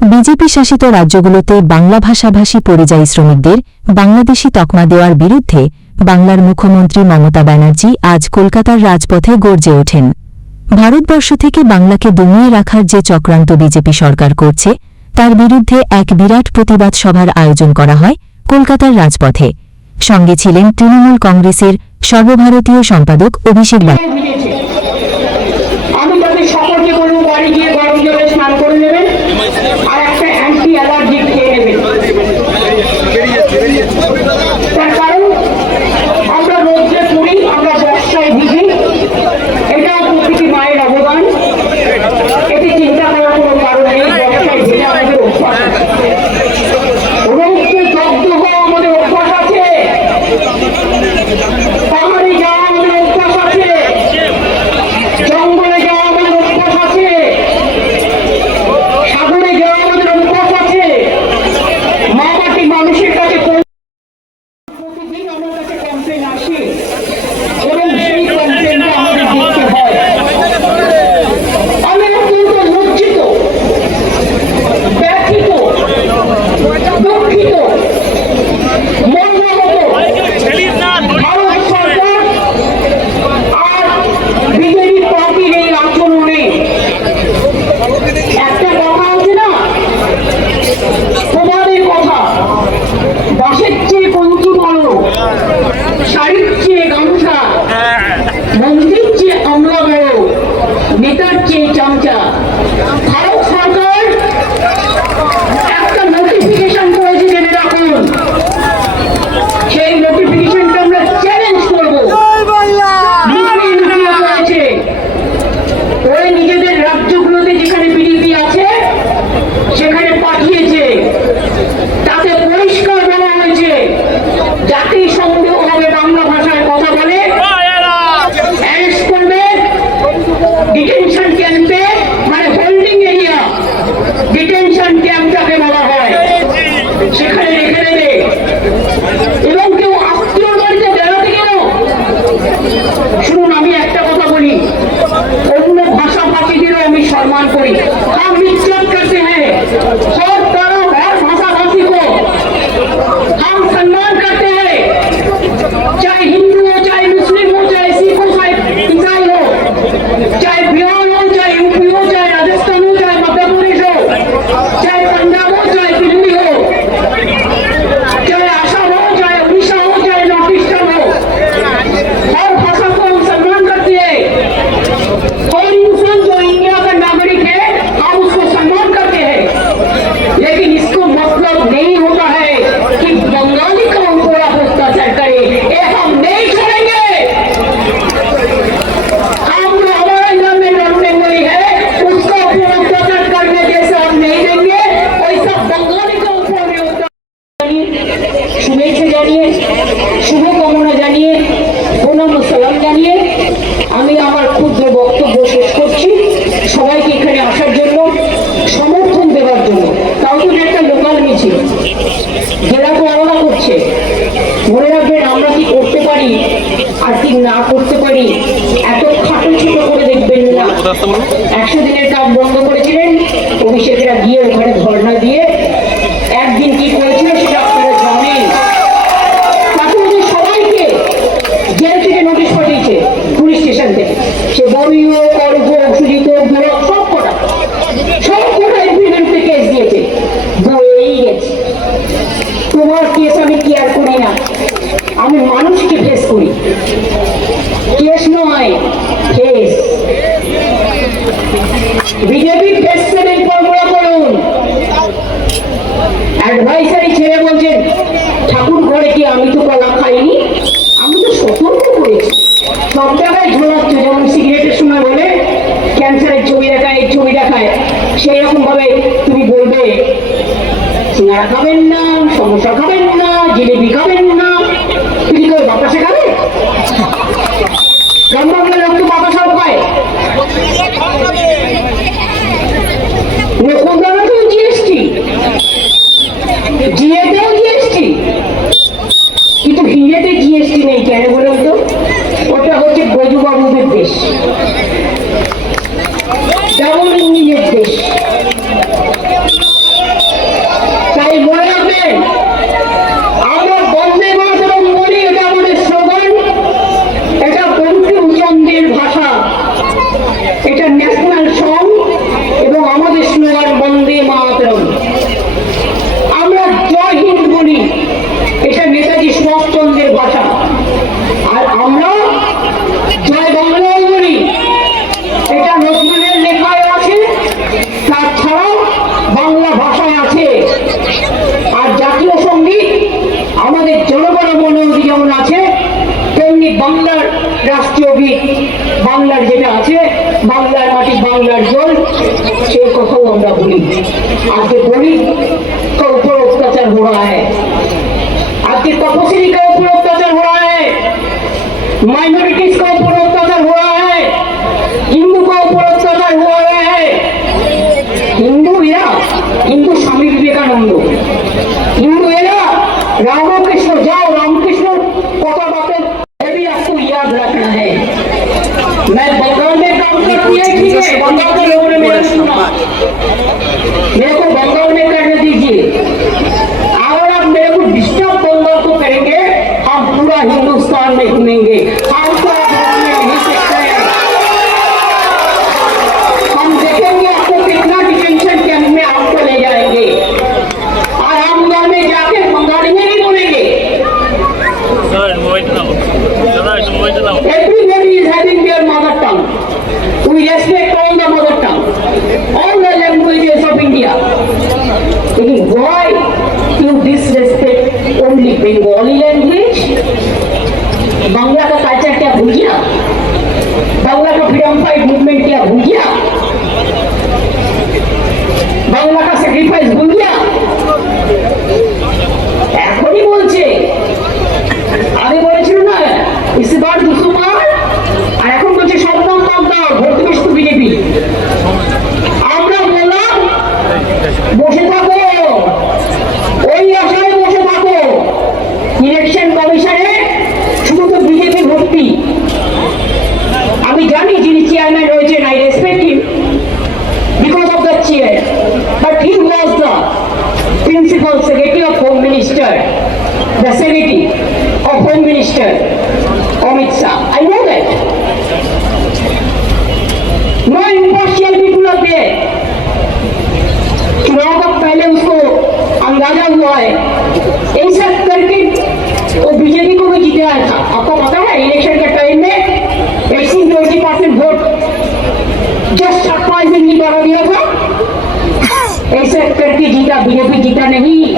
BJP শাসিত রাজ্যগুলোতে বাংলা ভাষাভাষী পরিযায়ী শ্রমিকদের বাংলাদেশি তকমা দেওয়ার বিরুদ্ধে বাংলার মুখ্যমন্ত্রী মমতা ব্যানার্জি আজ কলকাতার রাজপথে গর্জে ওঠেন। ভারতবর্ষ থেকে বাংলাকে দমিয়ে রাখার যে চক্রান্ত বিজেপি সরকার করছে তার বিরুদ্ধে এক বিরাট প্রতিবাদ সভার আয়োজন করা হয় কলকাতার রাজপথে। সঙ্গে ছিলেন তৃণমূল কংগ্রেসের সর্বভারতীয় সম্পাদক অভিষেক ব্যানার্জি। না করতে পারি এত খাটো ছোট করে দেখবেন না। 100 দিনের কাজ বন্ধ করেছিলেন, অভিষেকেরা গিয়ে ওখানে ধর্ণা দিয়ে একদিন কি করেছিল সেটা আপনারা জানেন। সবাইকে জেল থেকে নোটিশ পাঠিয়েছে, পুলিশ স্টেশন থেকে, সে বড়ি হোক, অর্ঘ, সুজিত, সব কটা বিরুদ্ধে কেস দিয়েছে, বয়েই গেছে। তোমার কেস আমি কেয়ার করি না, আমি মানুষকে ফেস করি, কেস নয় case. BJP face saving formula করুন। অ্যাডভাইসারি ছেড়ে বলছেন ঠাকুর ঘরে কি আমি তো কলা খাইনি, আমি তো সতর্ক করেছি। সব জায়গায় ঝোলাচ্ছে, যেমন সিগারেটের সময় বলে ক্যান্সারের ছবি দেখায়, এই ছবি দেখায়, সেই রকম ভাবে তুমি বলবে সিঙ্গারা খাবেন না, সমোসা খাবেন না, জিলেবি খাবেন না, তুমি কেউ বাতাসে খাবে? গ্রামবাংলার লোক তো বাতাসাও খায়। লোকদানাতেও জিএসটি, জিএতেও জিএসটি, কিন্তু হিরেতে জিএসটি নেই কেন বলুন তো? ওটা হচ্ছে গজুবাবুদের দেশ, ডাবল ইঞ্জিনের দেশ। অঙ্গীকার যেটা আছে, বাংলার মাটি বাংলার জল, সেই কথাও আমরা বলি। আজকে দলিত के ऊपर अत्याचार हो रहा है, आपके तपस्वी के ऊपर अत्याचार हो रहा है, माइनॉरिटीज का ऊपर अत्याचार हो रहा है, हिंदू का ऊपर अत्याचार हो रहा है। हिंदू या हिंदू स्वामी विवेकानंद, हिंदू एरा रामकृष्ण, जाओ रामकृष्ण कथा बातें ये भी आपको याद रखना है। मैं बंगाल में काम करती है, ठीक है, बंगाल के लोगों ने मेरा सुना, मेरे को बंगाल में करने दीजिए। अगर आप मेरे को डिस्टर्ब बंगाल को करेंगे, हम पूरा हिंदुस्तान में घूमेंगे, हमको आप रोकने नहीं सकते। हम देखेंगे आपको कितना डिटेंशन कैंप में आपको ले जाएंगे, और हम उधर में जाके बंगाली में नहीं बोलेंगे। Everybody is having their mother tongue. We respect all the mother tongue, all the languages of India. Lekin why you disrespect only Bengali language? Bangla का कल्चर क्या भूल गया? बांग्ला का फ्रीडम फाइट मूवमेंट क्या भूल गया? बांग्ला का सैक्रिफाइस भूल गया? এখনই বলছে, আগে বলেছিল না इस बार 200 मार, আর এখন বলছে সব নাম বাদ দাও, ভর্তি বস্তু বিজেপি। আমরা বললাম বসে থাকো, ওই আশায় বসে থাকো, ইলেকশন কমিশনে শুধু তো বিজেপি ভর্তি। আমি জানি যিনি চেয়ারম্যান রয়েছেন, I respect him because of the chair, but he was the principal secretary of home minister, the secretary of home minister Amit Shah. I know that. No impartial people are there. चुनाव का पहले उसको अंदाजा हुआ है, ऐसा करके वो बीजेपी को भी जिताया था। आपको पता है इलेक्शन के टाइम में 18-20% वोट जस्ट सरप्राइजिंगली बढ़ा दिया था, ऐसा करके जीता, बीजेपी जीता नहीं।